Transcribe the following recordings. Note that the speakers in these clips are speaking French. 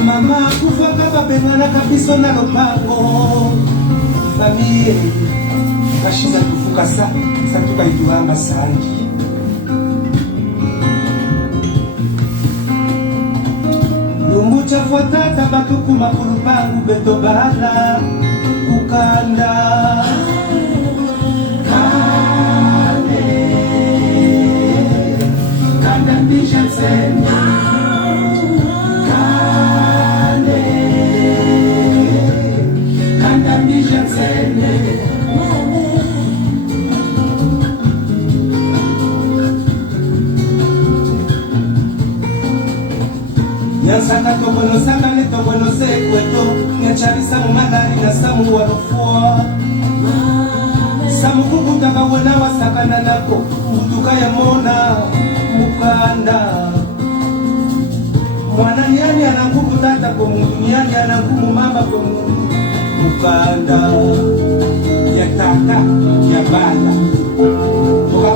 Mama kufaka bapengana kabiso na lopango famille kashiza kufuka sa tukaituamba sangi lungu chafuatata bakukuma kulupangu beto bala kukanda kanda bisha sena Saka tokono saka ne tokono sekweto nyachari samu madari na samu warofua samu kukutaka wena wasakana nako kutuka ya mona mukanda mwana nyani anangumu tata kwa mungu nyani anangumu mama kwa mungu mukanda ya tata ya bala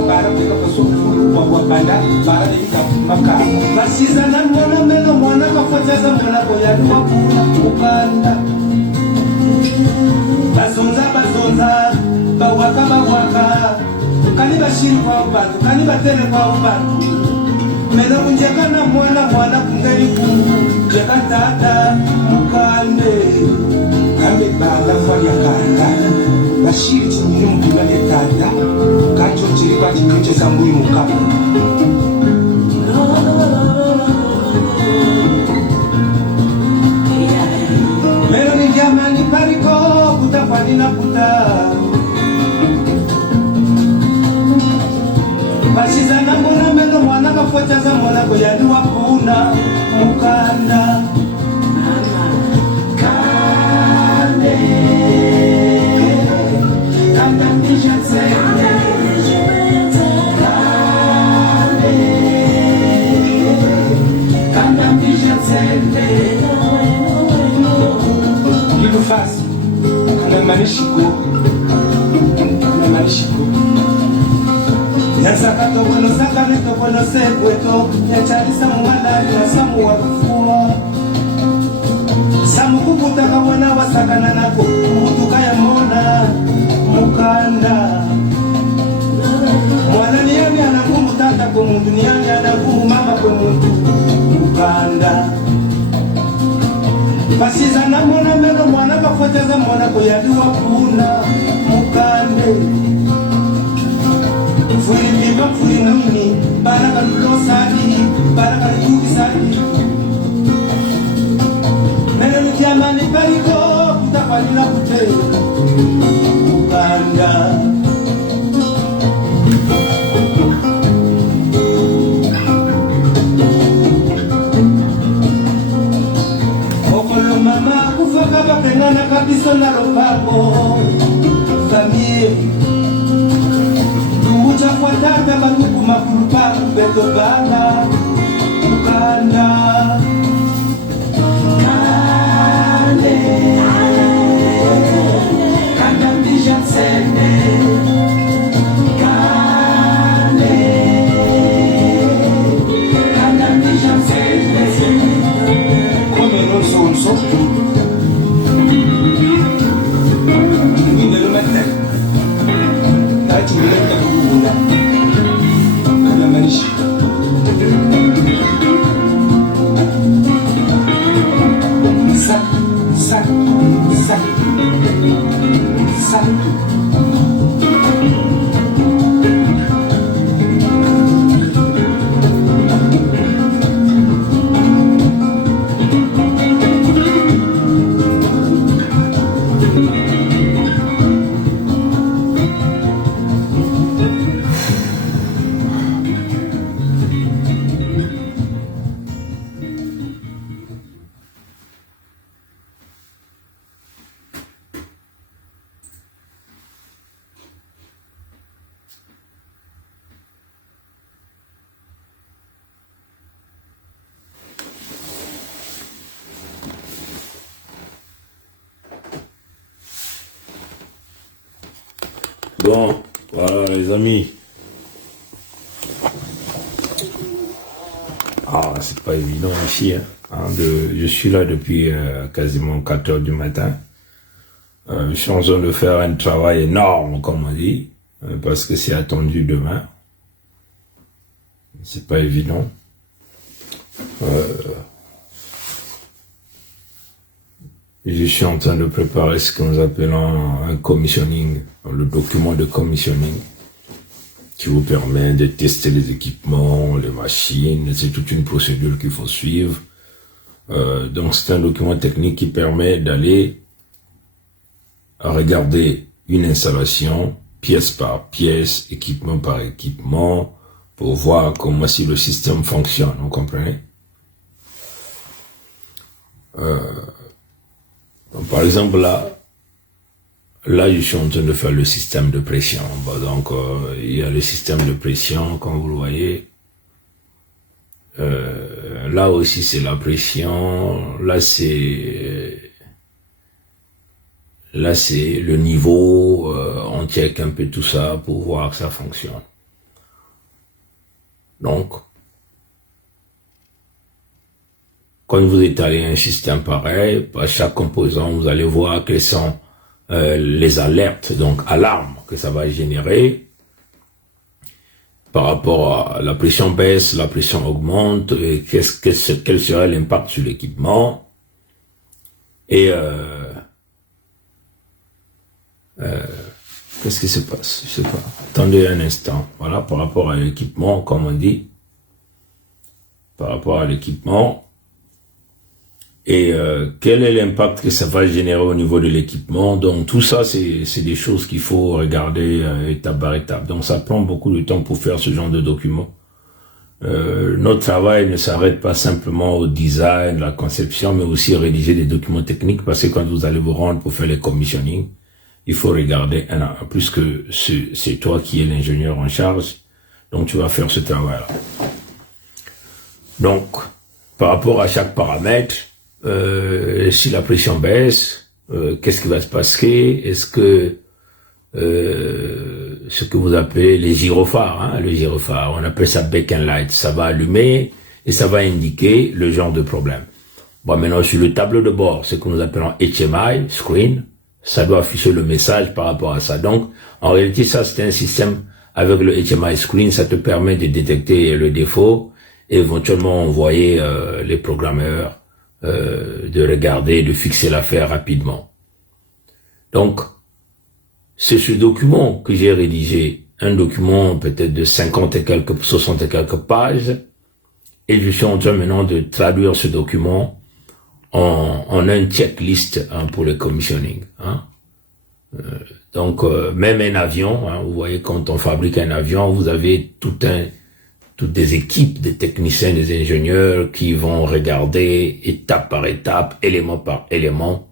bara peka pasufuru kwa banda bara de maka masiza na mwana meno mwana kafuataza mwana koyani wakuna mukanda bazonza bawaka kani bashiri kwa ubantu kani batele kwa ubantu meno kunjeka na mwana kungeni kungu jeka tata mukande kame bala kwa yakanda bashiri chini mkungane tata kacho chiri kwa chikiche sambui mukapa meno ni jamani pariko kutafani na puta bashiza na mwana meno mwana kafuataza mwana koyani wakuna mukanda kande kanda nisha sene kanda nisha sene kitu fasi kana manishiko Yasaka tokono saka ne tokono sekweto nyachari samu madari na samu wakufua samu kukutaka wana wasakana nako kutuka ya mona mukanda mwana niyani anakumu tata kwa mundu niyani anakumu mama kwa mundu mukanda basiza na mwana meno mwana kafuateza mwana kuyadiwa kuna mukande Fulimba fulimini, baraka lulosadi, baraka lutukisadi Mene mtiamani pariko, kutafalila kute Mukanda Okolo mama kufaka bapengana kabiso na lopango Famille kwa tata banuku makulupa beto bala mukanda kande kanda bisha sene kande kanda bisha sene kome nonso nindelo mette tati mette kana manishi Bon, voilà les amis. Ah, c'est pas évident ici. Je suis là depuis quasiment 4 heures du matin. Je suis en train de faire un travail énorme, comme on dit, parce que c'est attendu demain. C'est pas évident. Je suis en train de préparer ce que nous appelons un commissioning, le document de commissioning, qui vous permet de tester les équipements, les machines. C'est toute une procédure qu'il faut suivre. Donc c'est un document technique qui permet d'aller regarder une installation, pièce par pièce, équipement par équipement, pour voir comment si le système fonctionne, vous comprenez? Donc, par exemple là, je suis en train de faire le système de pression. Bon, donc il y a le système de pression, comme vous le voyez. Là aussi c'est la pression. Là c'est le niveau. On check un peu tout ça pour voir que ça fonctionne. Donc, quand vous étalez un système pareil, à chaque composant, vous allez voir quelles sont les alertes, donc alarmes que ça va générer par rapport à la pression baisse, la pression augmente, et quel serait l'impact sur l'équipement. Et qu'est-ce qui se passe? Je sais pas. Attendez un instant. Voilà, par rapport à l'équipement, comme on dit, par rapport à l'équipement. Et quel est l'impact que ça va générer au niveau de l'équipement. Donc tout ça, c'est des choses qu'il faut regarder étape par étape. Donc ça prend beaucoup de temps pour faire ce genre de documents. Notre travail ne s'arrête pas simplement au design, la conception, mais aussi rédiger des documents techniques, parce que quand vous allez vous rendre pour faire les commissioning, il faut regarder plus que c'est toi qui es l'ingénieur en charge, donc tu vas faire ce travail-là. Donc, par rapport à chaque paramètre, si la pression baisse, qu'est-ce qui va se passer? Est-ce que ce que vous appelez les gyrophares, le gyrophare, on appelle ça beacon light, ça va allumer et ça va indiquer le genre de problème. Bon, maintenant sur le tableau de bord, ce que nous appelons HMI, screen, ça doit afficher le message par rapport à ça. Donc, en réalité, ça c'est un système avec le HMI screen, ça te permet de détecter le défaut et éventuellement envoyer les programmeurs de regarder, de fixer l'affaire rapidement. Donc, c'est ce document que j'ai rédigé, un document peut-être de 60 et quelques pages, et je suis en train maintenant de traduire ce document en un checklist pour le commissioning. Donc, même un avion, vous voyez, quand on fabrique un avion, vous avez toutes des équipes de techniciens, des ingénieurs qui vont regarder étape par étape, élément par élément,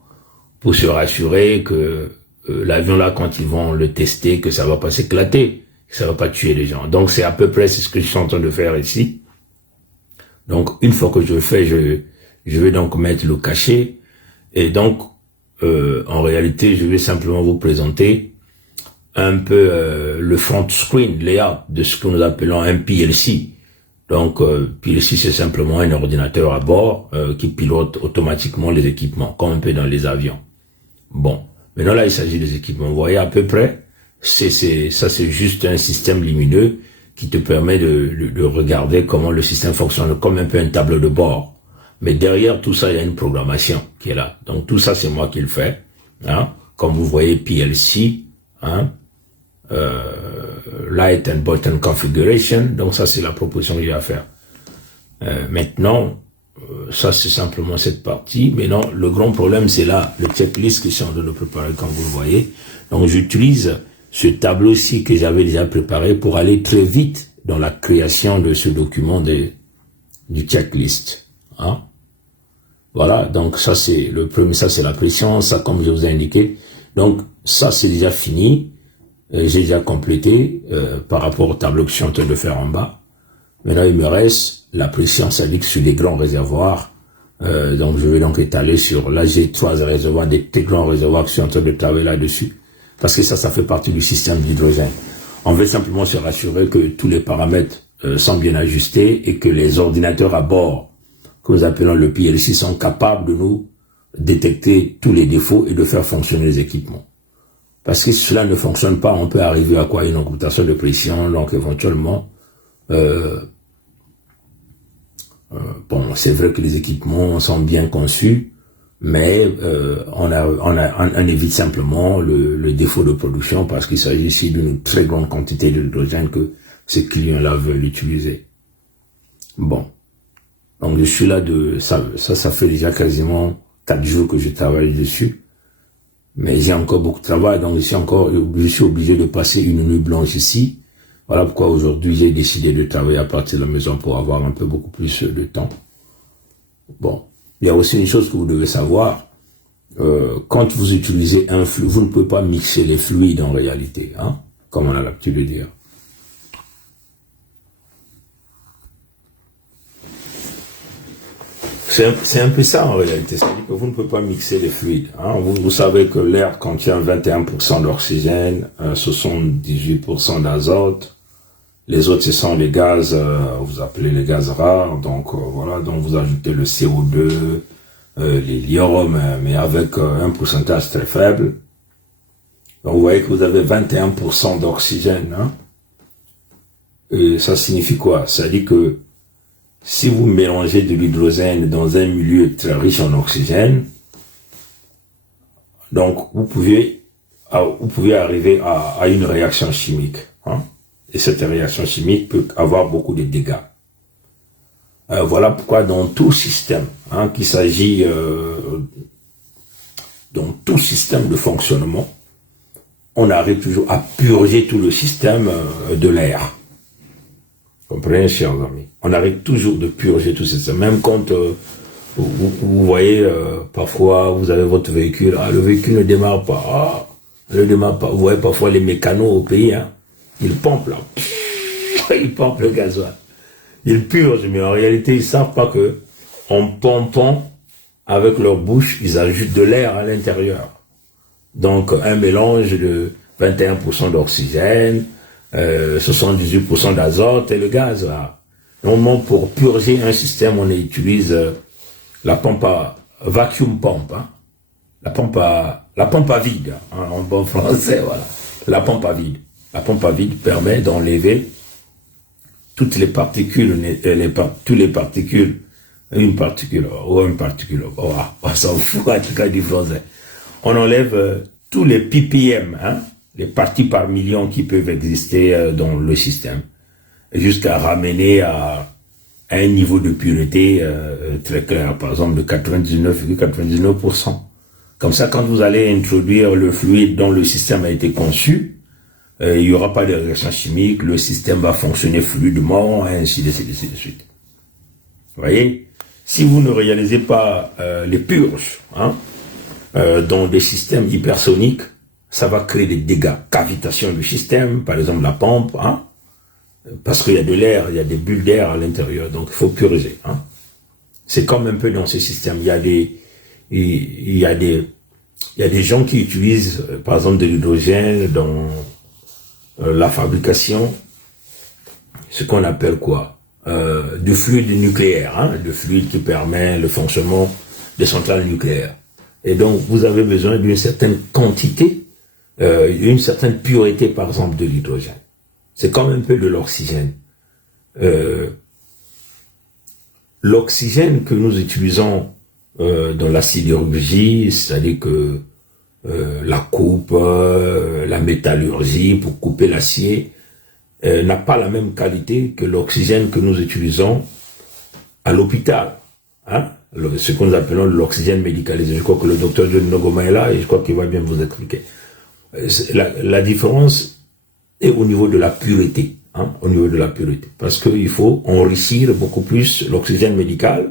pour se rassurer que l'avion là, quand ils vont le tester, que ça va pas s'éclater, que ça va pas tuer les gens. Donc c'est à peu près ce que je suis en train de faire ici. Donc une fois que je le fais, je vais donc mettre le cachet, et donc en réalité je vais simplement vous présenter un peu le front screen layout de ce que nous appelons un PLC. Donc PLC c'est simplement un ordinateur à bord qui pilote automatiquement les équipements, comme un peu dans les avions. Bon, maintenant là il s'agit des équipements. Vous voyez à peu près, ça c'est juste un système lumineux qui te permet de regarder comment le système fonctionne, comme un peu un tableau de bord. Mais derrière tout ça, il y a une programmation qui est là. Donc tout ça, c'est moi qui le fais. Comme vous voyez, PLC, Light and Button Configuration. Donc ça, c'est la proposition que j'ai à faire. Maintenant, ça c'est simplement cette partie. Mais non, le grand problème, c'est là, le checklist que je suis en train de préparer, comme vous le voyez. Donc j'utilise ce tableau-ci que j'avais déjà préparé pour aller très vite dans la création de ce document du checklist. Voilà, donc ça c'est le premier, ça c'est la pression, ça comme je vous ai indiqué. Donc ça c'est déjà fini, j'ai déjà complété par rapport au tableau que je suis en train de faire en bas. Maintenant il me reste la pression, ça dit que sur les grands réservoirs. Donc je vais donc étaler sur, là j'ai 3 réservoirs, des très grands réservoirs que je suis en train de travailler là-dessus. Parce que ça fait partie du système d'hydrogène. On veut simplement se rassurer que tous les paramètres sont bien ajustés et que les ordinateurs à bord, que nous appelons le PLC, sont capables de nous détecter tous les défauts et de faire fonctionner les équipements. Parce que si cela ne fonctionne pas, on peut arriver à quoi? Une augmentation de pression, donc éventuellement, bon, c'est vrai que les équipements sont bien conçus, mais on évite simplement le défaut de production parce qu'il s'agit ici d'une très grande quantité d'hydrogène que ces clients-là veulent utiliser. Bon, donc je suis là ça fait déjà quasiment 4 jours que je travaille dessus, mais j'ai encore beaucoup de travail, donc je suis obligé de passer une nuit blanche ici. Voilà pourquoi aujourd'hui j'ai décidé de travailler à partir de la maison pour avoir un peu beaucoup plus de temps. Bon, il y a aussi une chose que vous devez savoir, quand vous utilisez un flux, vous ne pouvez pas mixer les fluides en réalité, hein, comme on a l'habitude de dire. C'est un peu ça en réalité, c'est-à-dire que vous ne pouvez pas mixer les fluides. Hein. Vous savez que l'air contient 21% d'oxygène, 78% d'azote. Les autres, ce sont les gaz, vous appelez les gaz rares. Donc voilà, donc vous ajoutez le CO2, l'hélium, mais avec un pourcentage très faible. Donc vous voyez que vous avez 21% d'oxygène. Hein. Et ça signifie quoi? Ça dit que si vous mélangez de l'hydrogène dans un milieu très riche en oxygène, donc vous pouvez arriver à une réaction chimique. Hein, et cette réaction chimique peut avoir beaucoup de dégâts. Voilà pourquoi dans tout système, hein, qu'il s'agit dans tout système de fonctionnement, on arrive toujours à purger tout le système de l'air. Comprenez, chers amis. On arrive toujours de purger tout ça. Même quand vous voyez, parfois, vous avez votre véhicule, le véhicule ne démarre pas. Ne démarre pas. Vous voyez parfois les mécanos au pays, hein, ils pompent là. Ils pompent le gasoil. Ils purgent, mais en réalité, ils savent pas que en pompant avec leur bouche, ils ajoutent de l'air à l'intérieur. Donc, un mélange de 21% d'oxygène, 78% d'azote et le gaz. Là. Normalement, pour purger un système, on utilise la pompe à vacuum pump, hein. La pompe à vide, hein, en bon français, voilà. La pompe à vide. La pompe à vide permet d'enlever toutes les particules, une particule, on s'en fout en tout cas du français. On enlève tous les ppm, hein, les parties par million qui peuvent exister dans le système, jusqu'à ramener à un niveau de pureté très clair, par exemple de 99,99%. Comme ça, quand vous allez introduire le fluide dont le système a été conçu, il n'y aura pas de réaction chimique, le système va fonctionner fluidement, et ainsi de suite. Vous voyez, si vous ne réalisez pas les purges, hein, dans des systèmes hypersoniques, ça va créer des dégâts, cavitation du système, par exemple la pompe, hein, parce qu'il y a de l'air, il y a des bulles d'air à l'intérieur, donc il faut purger. Hein. C'est comme un peu dans ce système, il y a des gens qui utilisent, par exemple, de l'hydrogène dans la fabrication, ce qu'on appelle quoi, du fluide nucléaire, hein, le fluide qui permet le fonctionnement des centrales nucléaires. Et donc, vous avez besoin d'une certaine quantité, une certaine pureté, par exemple, de l'hydrogène. C'est comme un peu de l'oxygène. L'oxygène que nous utilisons dans la sidérurgie, c'est-à-dire que la coupe, la métallurgie pour couper l'acier, n'a pas la même qualité que l'oxygène que nous utilisons à l'hôpital. Hein? Ce que nous appelons l'oxygène médicalisé. Je crois que le docteur John Nogoma est là et je crois qu'il va bien vous expliquer. La différence est au niveau de la pureté. Hein, au niveau de la pureté. Parce qu'il faut enrichir beaucoup plus l'oxygène médical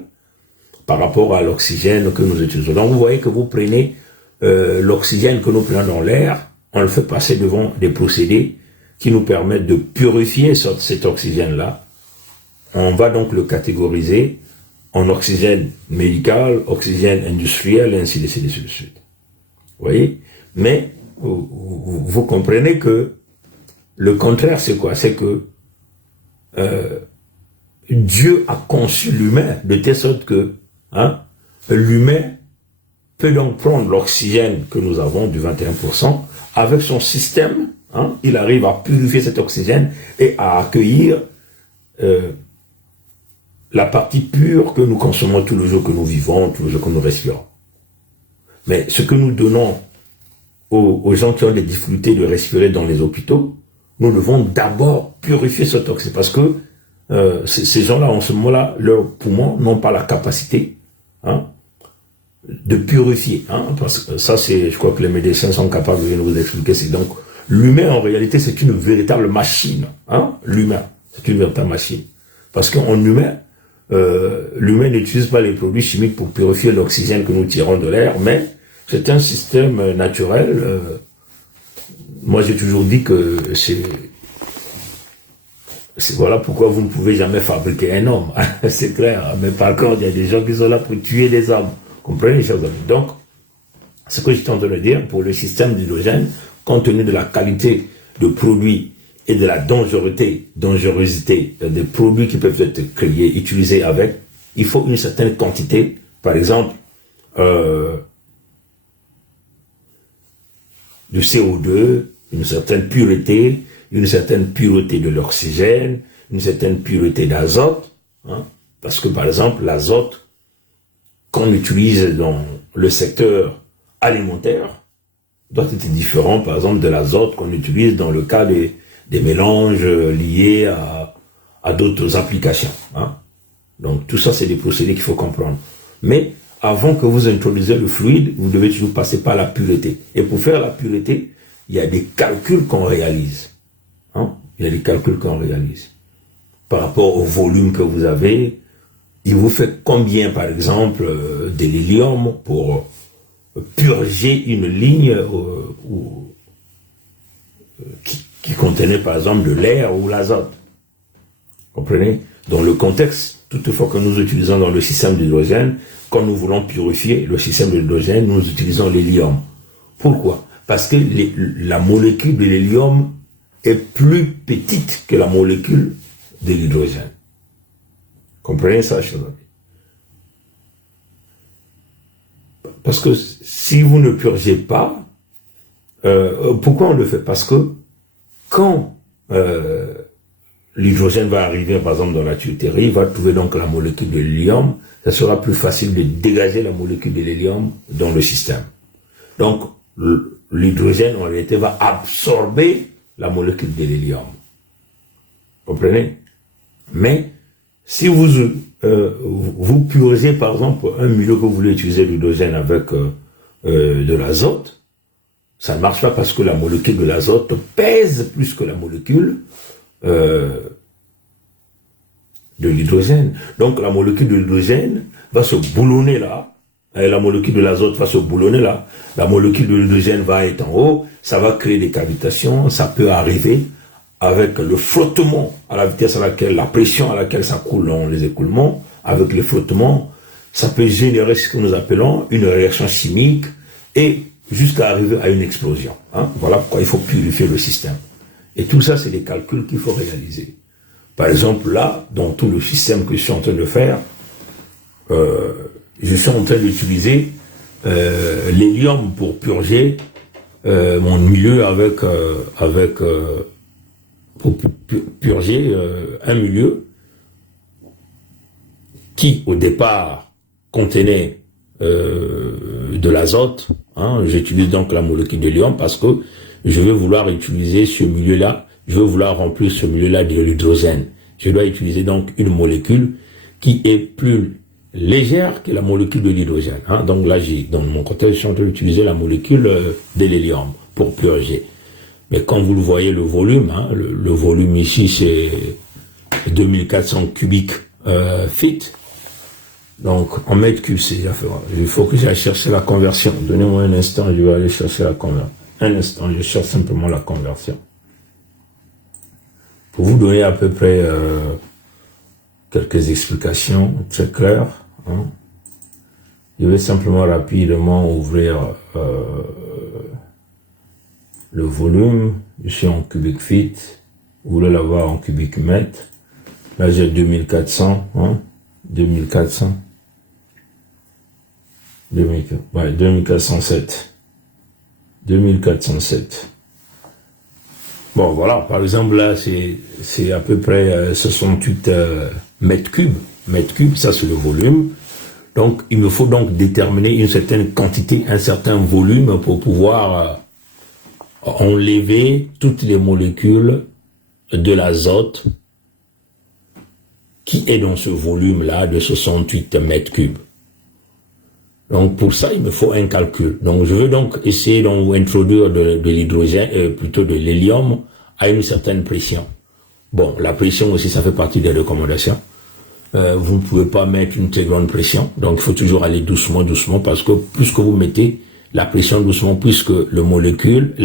par rapport à l'oxygène que nous utilisons. Donc vous voyez que vous prenez l'oxygène que nous prenons dans l'air, on le fait passer devant des procédés qui nous permettent de purifier cet oxygène-là. On va donc le catégoriser en oxygène médical, oxygène industriel, et ainsi de suite. Vous voyez? Mais vous comprenez que le contraire, c'est quoi? C'est que Dieu a conçu l'humain de telle sorte que l'humain peut donc prendre l'oxygène que nous avons du 21%, avec son système, il arrive à purifier cet oxygène et à accueillir la partie pure que nous consommons tous les jours, que nous vivons, tous les jours que nous respirons. Mais ce que nous donnons aux gens qui ont des difficultés de respirer dans les hôpitaux, nous devons d'abord purifier cet oxygène, parce que ces gens-là, en ce moment-là, leurs poumons n'ont pas la capacité de purifier. Parce que ça, je crois que les médecins sont capables de vous expliquer. C'est donc, l'humain, en réalité, c'est une véritable machine. L'humain, c'est une véritable machine. Parce qu'en humain, l'humain n'utilise pas les produits chimiques pour purifier l'oxygène que nous tirons de l'air, mais c'est un système naturel. Moi, j'ai toujours dit que voilà pourquoi vous ne pouvez jamais fabriquer un homme. C'est clair. Mais par contre, il y a des gens qui sont là pour tuer des hommes. Comprenez, chers amis? Donc, ce que je tente de le dire, pour le système d'hydrogène, compte tenu de la qualité de produits et de la dangerosité des produits qui peuvent être créés, utilisés avec, il faut une certaine quantité, par exemple, de CO2, une certaine pureté de l'oxygène, une certaine pureté d'azote, parce que par exemple, l'azote qu'on utilise dans le secteur alimentaire doit être différent, par exemple, de l'azote qu'on utilise dans le cas des mélanges liés à d'autres applications. Donc tout ça, c'est des procédés qu'il faut comprendre. Mais avant que vous introduisez le fluide, vous devez toujours passer par la pureté. Et pour faire la pureté, il y a des calculs qu'on réalise. Il y a des calculs qu'on réalise. Par rapport au volume que vous avez, il vous fait combien, par exemple, de l'hélium pour purger une ligne qui contenait, par exemple, de l'air ou l'azote. Comprenez? Dans le contexte, toutefois que nous utilisons dans le système d'hydrogène, quand nous voulons purifier le système d'hydrogène, nous utilisons l'hélium. Pourquoi? Parce que la molécule de l'hélium est plus petite que la molécule de l'hydrogène. Comprenez ça, chers amis? Parce que si vous ne purgez pas, pourquoi on le fait? Parce que quand l'hydrogène va arriver, par exemple, dans la tuyauterie, il va trouver donc la molécule de l'hélium, ça sera plus facile de dégager la molécule de l'hélium dans le système. Donc, l'hydrogène, en réalité, va absorber la molécule de l'hélium. Comprenez? Mais, si vous purgez, par exemple, un milieu que vous voulez utiliser l'hydrogène avec de l'azote, ça ne marche pas parce que la molécule de l'azote pèse plus que la molécule de l'hydrogène. Donc la molécule de l'hydrogène va se boulonner là, et la molécule de l'azote va se boulonner là, la molécule de l'hydrogène va être en haut, ça va créer des cavitations, ça peut arriver avec le frottement à la vitesse à laquelle, la pression à laquelle ça coule dans les écoulements, avec le frottement, ça peut générer ce que nous appelons une réaction chimique et jusqu'à arriver à une explosion. Voilà pourquoi il faut purifier le système. Et tout ça, c'est des calculs qu'il faut réaliser. Par exemple, là, dans tout le système que je suis en train de faire, je suis en train d'utiliser l'hélium pour purger mon milieu pour purger un milieu qui, au départ, contenait de l'azote. J'utilise donc la molécule de l'hélium parce que je vais vouloir utiliser ce milieu-là, je vais vouloir remplir ce milieu-là de l'hydrogène. Je dois utiliser donc une molécule qui est plus légère que la molécule de l'hydrogène. Donc là, dans mon contexte, je suis en train d'utiliser la molécule de l'hélium pour purger. Mais quand vous le voyez, le volume, le volume ici, c'est 2400 cubiques feet. Donc, en mètres cubes, c'est différent. Il faut que j'aille chercher la conversion. Donnez-moi un instant, je vais aller chercher la conversion. Un instant, je cherche simplement la conversion. Pour vous donner à peu près quelques explications très claires, je vais simplement rapidement ouvrir le volume, ici en cubic feet, vous voulez l'avoir en cubic mètre, là j'ai 2400, hein, 2400, 2407, 2407. Bon voilà, par exemple là c'est à peu près 68 mètres cubes, ça c'est le volume. Donc il me faut donc déterminer une certaine quantité, un certain volume pour pouvoir enlever toutes les molécules de l'azote qui est dans ce volume-là de 68 mètres cubes. Donc pour ça, il me faut un calcul. Donc je veux donc essayer d'introduire de l'hydrogène, plutôt de l'hélium à une certaine pression. Bon, la pression aussi, ça fait partie des recommandations. Vous ne pouvez pas mettre une très grande pression. Donc il faut toujours aller doucement, parce que plus que vous mettez la pression doucement, puisque la molécule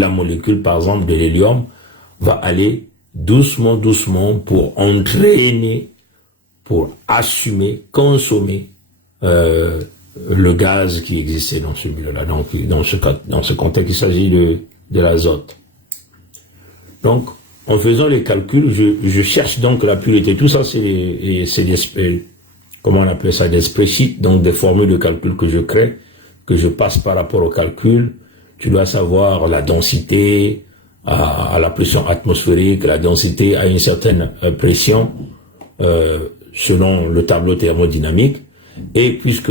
par exemple de l'hélium va aller doucement pour entraîner, pour assumer, consommer le gaz qui existait dans ce milieu-là. Donc dans ce contexte, il s'agit de l'azote. Donc en faisant les calculs, je cherche donc la pureté. Tout ça, c'est des comment on appelle ça, des spreadsheets, donc des formules de calcul que je crée, que je passe par rapport au calcul. Tu dois savoir la densité à la pression atmosphérique, la densité à une certaine pression, selon le tableau thermodynamique. Et puisque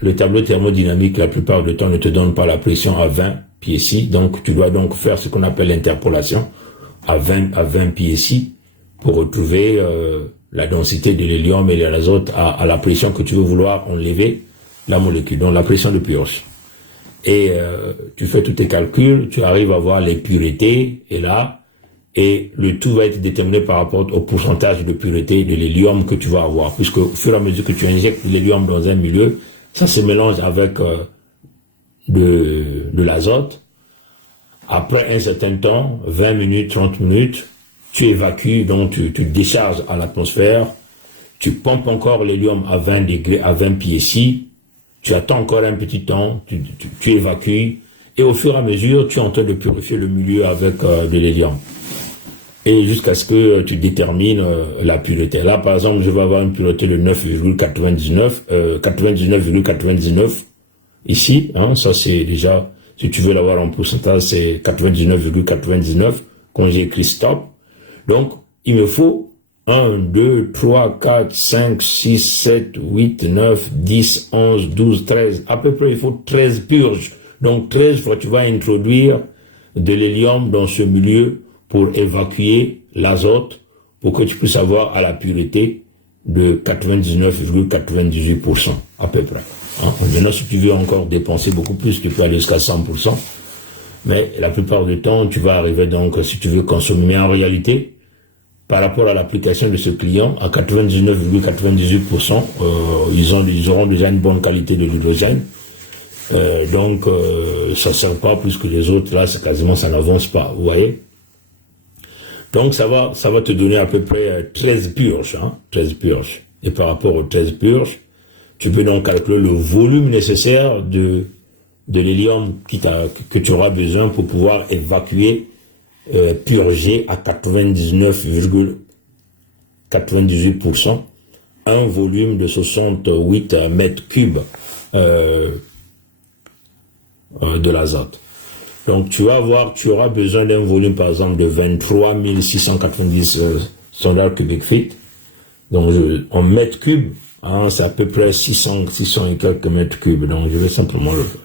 le tableau thermodynamique, la plupart du temps, ne te donne pas la pression à 20 psi, donc tu dois donc faire ce qu'on appelle l'interpolation à 20 psi pour retrouver la densité de l'hélium et de l'azote à la pression que tu veux vouloir enlever la molécule, donc la pression de purge. Et tu fais tous tes calculs, tu arrives à voir les puretés, et le tout va être déterminé par rapport au pourcentage de pureté de l'hélium que tu vas avoir, puisque au fur et à mesure que tu injectes l'hélium dans un milieu, ça se mélange avec de l'azote. Après un certain temps, 20 minutes, 30 minutes, tu évacues, donc tu décharges à l'atmosphère, tu pompes encore l'hélium à 20 degrés, à 20 psi, tu attends encore un petit temps, tu évacues, et au fur et à mesure, tu es en train de purifier le milieu avec de l'hélium. Et jusqu'à ce que tu détermines la pureté. Là, par exemple, je vais avoir une pureté de 99,99 ici, hein, ça c'est déjà, si tu veux l'avoir en pourcentage, c'est 99,99 quand j'ai écrit stop. Donc, il me faut 1, 2, 3, 4, 5, 6, 7, 8, 9, 10, 11, 12, 13. À peu près, il faut 13 purges. Donc, 13 fois, tu vas introduire de l'hélium dans ce milieu pour évacuer l'azote, pour que tu puisses avoir à la pureté de 99,98% à peu près. Hein? Maintenant, si tu veux encore dépenser beaucoup plus, tu peux aller jusqu'à 100%. Mais la plupart du temps, tu vas arriver donc, si tu veux consommer. Mais en réalité, par rapport à l'application de ce client, à 99,98%, ils auront déjà une bonne qualité de l'hydrogène. Donc, ça ne sert pas plus que les autres. Là, c'est quasiment, ça n'avance pas. Vous voyez? Donc, ça va te donner à peu près 13 purges, hein, 13 purges. Et par rapport aux 13 purges, tu peux donc calculer le volume nécessaire de l'hélium que tu auras besoin pour pouvoir évacuer, purger à 99,98% un volume de 68 mètres cubes de l'azote. Donc tu auras besoin d'un volume par exemple de 23 690 standard cubic feet. Donc en mètres cubes, hein, c'est à peu près 600 et quelques mètres cubes. Donc je vais simplement le faire.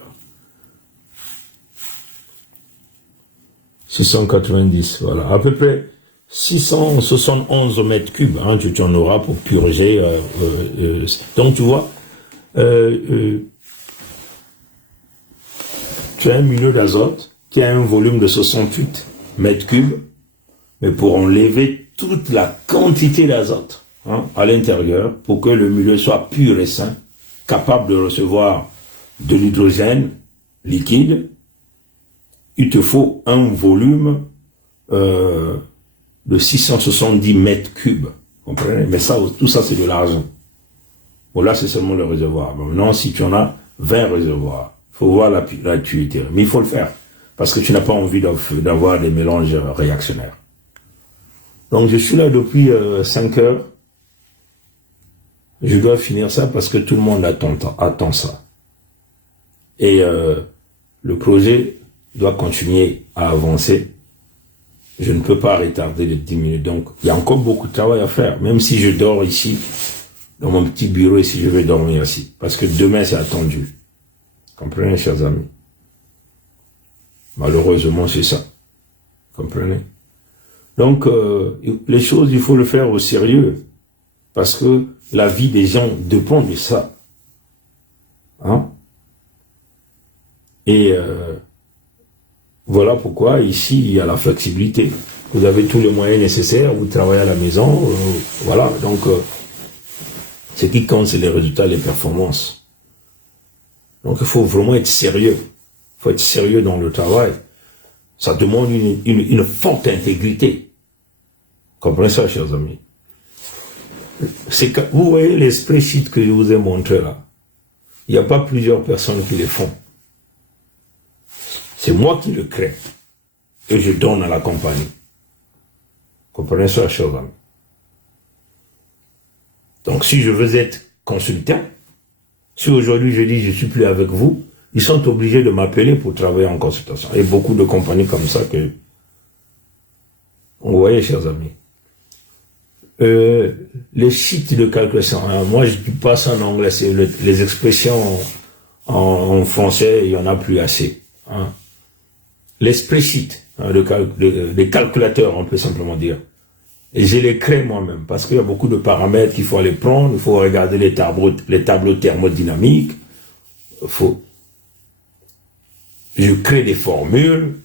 690, voilà, à peu près 671 mètres cubes, hein, tu en auras pour purger. Donc tu vois, tu as un milieu d'azote qui a un volume de 68 mètres cubes, mais pour enlever toute la quantité d'azote, hein, à l'intérieur, pour que le milieu soit pur et sain, capable de recevoir de l'hydrogène liquide, il te faut un volume de 670 mètres cubes. Vous comprenez? Mais ça, tout ça, c'est de l'argent. Bon, là, c'est seulement le réservoir. Bon, maintenant, si tu en as 20 réservoirs, il faut voir la pureté. Mais il faut le faire. parce que tu n'as pas envie d'avoir des mélanges réactionnaires. Donc je suis là depuis 5 heures. Je dois finir ça parce que tout le monde attend ça. Et le projet doit continuer à avancer. Je ne peux pas retarder les 10 minutes. Donc il y a encore beaucoup de travail à faire, même si je dors ici, dans mon petit bureau ici, je vais dormir ici. Parce que demain c'est attendu. Comprenez, chers amis? Malheureusement, c'est ça. Comprenez? Donc, les choses, il faut le faire au sérieux. Parce que la vie des gens dépend de ça. Hein? Et voilà pourquoi, ici, il y a la flexibilité. Vous avez tous les moyens nécessaires, vous travaillez à la maison. Voilà, donc, ce qui compte, c'est les résultats, les performances. Donc, il faut vraiment être sérieux. Il faut être sérieux dans le travail. Ça demande une forte intégrité. Comprenez ça, chers amis? C'est que, vous voyez les spreadsheets que je vous ai montrés là. Il n'y a pas plusieurs personnes qui les font. C'est moi qui le crée. Et je donne à la compagnie. Comprenez ça, chers amis? Donc, si je veux être consultant, si aujourd'hui je dis je suis plus avec vous, ils sont obligés de m'appeler pour travailler en consultation. Et beaucoup de compagnies comme ça que... Vous voyez, chers amis. Les sites de calculation, hein, moi je dis pas ça en anglais, c'est les expressions en français, il y en a plus assez. Hein. Les spreadsheets, hein, des calculateurs, on peut simplement dire. Et je les crée moi-même, parce qu'il y a beaucoup de paramètres qu'il faut aller prendre, il faut regarder les tableaux thermodynamiques, je crée des formules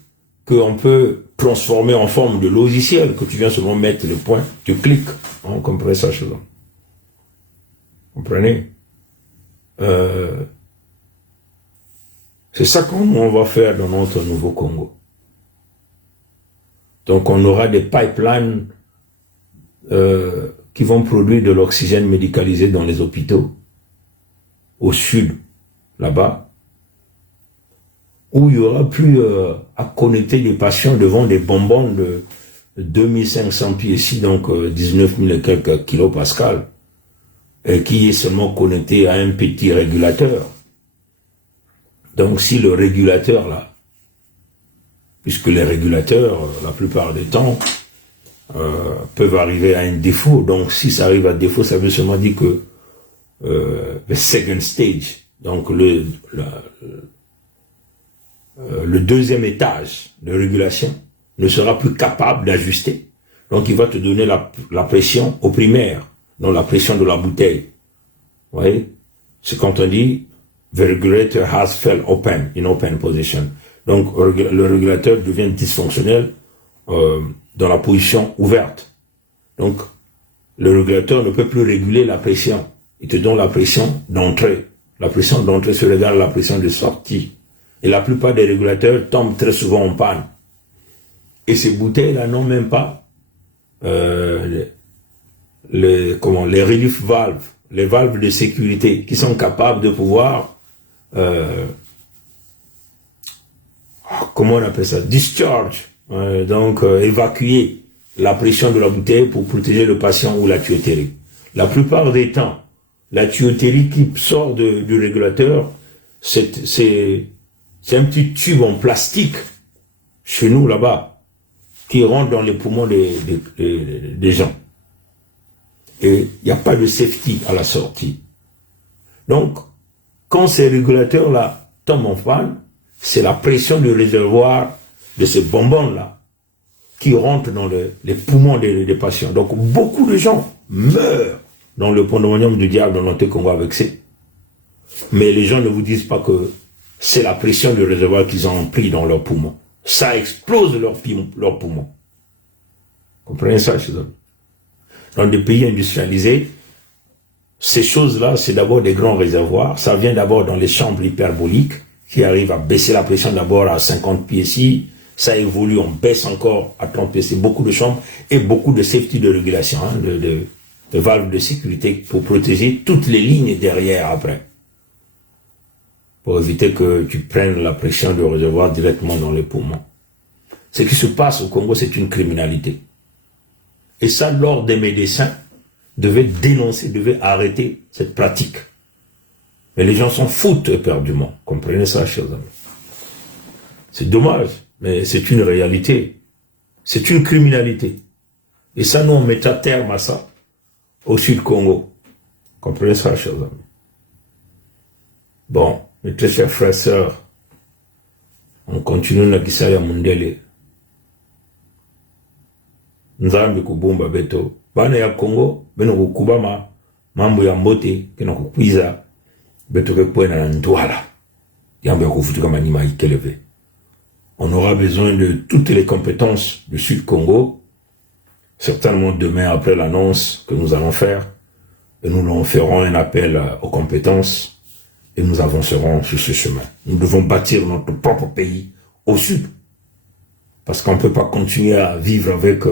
qu'on peut transformer en forme de logiciel, que tu viens seulement mettre le point, tu cliques. On comprend ça, chose. Comprenez? C'est ça qu'on va faire dans notre nouveau Congo. Donc on aura des pipelines qui vont produire de l'oxygène médicalisé dans les hôpitaux, au sud, là-bas, où il n'y aura plus à connecter des patients devant des bonbons de 2500 pieds ici, donc 19 000 et quelques kilopascales, et qui est seulement connecté à un petit régulateur. Donc si le régulateur là, puisque les régulateurs, la plupart du temps, peuvent arriver à un défaut, donc si ça arrive à défaut, ça veut seulement dire que le second stage, donc le deuxième étage de régulation ne sera plus capable d'ajuster. Donc il va te donner la pression au primaire, donc la pression de la bouteille. Vous voyez? C'est quand on dit the regulator has fell open, in open position. Donc le régulateur devient dysfonctionnel dans la position ouverte. Donc le régulateur ne peut plus réguler la pression. Il te donne la pression d'entrée. La pression d'entrée se régale à la pression de sortie. Et la plupart des régulateurs tombent très souvent en panne. Et ces bouteilles-là n'ont même pas les relief valves, les valves de sécurité qui sont capables de pouvoir, comment on appelle ça, discharge, donc évacuer la pression de la bouteille pour protéger le patient ou la tuyauterie. La plupart des temps, la tuyauterie qui sort du régulateur, c'est un petit tube en plastique, chez nous là-bas, qui rentre dans les poumons des gens. Et il n'y a pas de safety à la sortie. Donc, quand ces régulateurs-là tombent en panne, c'est la pression du réservoir de ces bonbons-là qui rentrent dans les poumons des patients. Donc, beaucoup de gens meurent dans le pandémonium du diable dans notre Congo avec ça. Mais les gens ne vous disent pas que c'est la pression du réservoir qu'ils ont pris dans leurs poumons. Ça explose leurs poumons. Comprenez ça, chez eux? Dans des pays industrialisés, ces choses-là, c'est d'abord des grands réservoirs. Ça vient d'abord dans les chambres hyperboliques, qui arrivent à baisser la pression d'abord à 50 pieds ici. Ça évolue, on baisse encore à 30 pieds. C'est beaucoup de chambres et beaucoup de safety de régulation, hein, de valves de sécurité pour protéger toutes les lignes derrière après. pour éviter que tu prennes la pression du réservoir directement dans les poumons. Ce qui se passe au Congo, c'est une criminalité. Et ça, l'ordre des médecins devait dénoncer, devait arrêter cette pratique. Mais les gens s'en foutent éperdument. Comprenez ça, chers amis. C'est dommage, mais c'est une réalité. C'est une criminalité. Et ça, nous, on met à terme à ça au Sud Congo. Comprenez ça, chers amis. Bon, mes très chers frères et sœurs, on continue na Kisaya Mundele. Nzambi kubumba beto. Bana ya Congo, beno kukubama, mambo ya mbote, kena kukwiza, beto kekwe na ntwala. Yambo ya kufutuka manima ikeleve. On aura besoin de toutes les compétences du Sud Congo, certainement demain après l'annonce que nous allons faire, et nous ferons un appel aux compétences, et nous avancerons sur ce chemin. Nous devons bâtir notre propre pays au Sud, parce qu'on ne peut pas continuer à vivre avec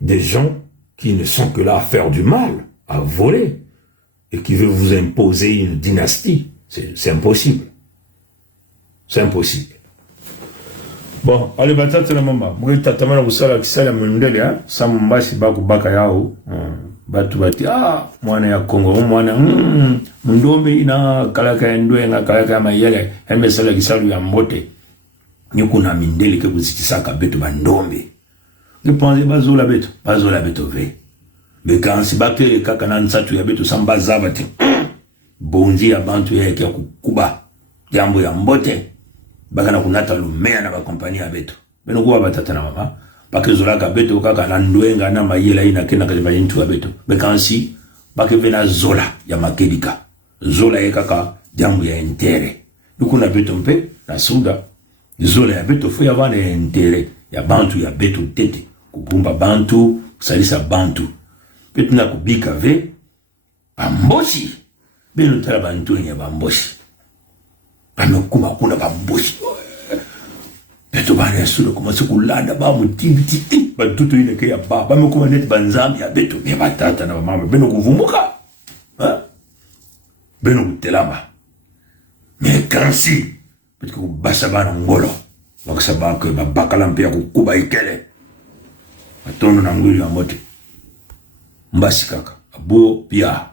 des gens qui ne sont que là à faire du mal, à voler, et qui veulent vous imposer une dynastie. C'est impossible. C'est impossible. Bon, allez, batata na mama. Mwenye tatamana kusala kisala mwendele, hein? Samu mbasi baku baka yao. Batu bati, mwana ya Kongo, mwana, mundombe ina kalaka ya ndwe, nga kalaka ya mayele, heme sala kisalu ya mbote. Nyuku na mindele ke kuzikisaka betu bandombe. Ngepanze bazola betu ve. Bekansi bake kaka na nsatu ya betu sambaza bati. Bonzi ya bantu ya kia kukuba. Jambo ya mbote. Baka na kunata lumea na bakompani ya betu. Beno kuwa batata na mama. Bake zolaka betu kaka na ndwenga na mayela ina kena kajima jintu ya betu. Bekansi bake vena zola ya makedika. Zola ya kaka jambo ya entere. Nuku na betu mpe na suda. Zola ya betu fuya wana ya entere. Ya bantu ya betu tete. Kubumba bantu, kusalisa bantu. Betu na kubika ve. Bamboshi. Beno tala bantu ya bamboshi. Bamekuma kuna bamboshi. Beto bana sulo kuma sikulanda ba mutibiti batuto ine ke ya ba bamekuma net banzambi ya beto be batata na mama beno kuvumuka. Beno kutelama. Mais kansi beto kubasa bana ngolo. Wakasaba ke babakala mpia kukuba ikele. Atono na ngwili ya mote. Mbasi kaka. Abo pia.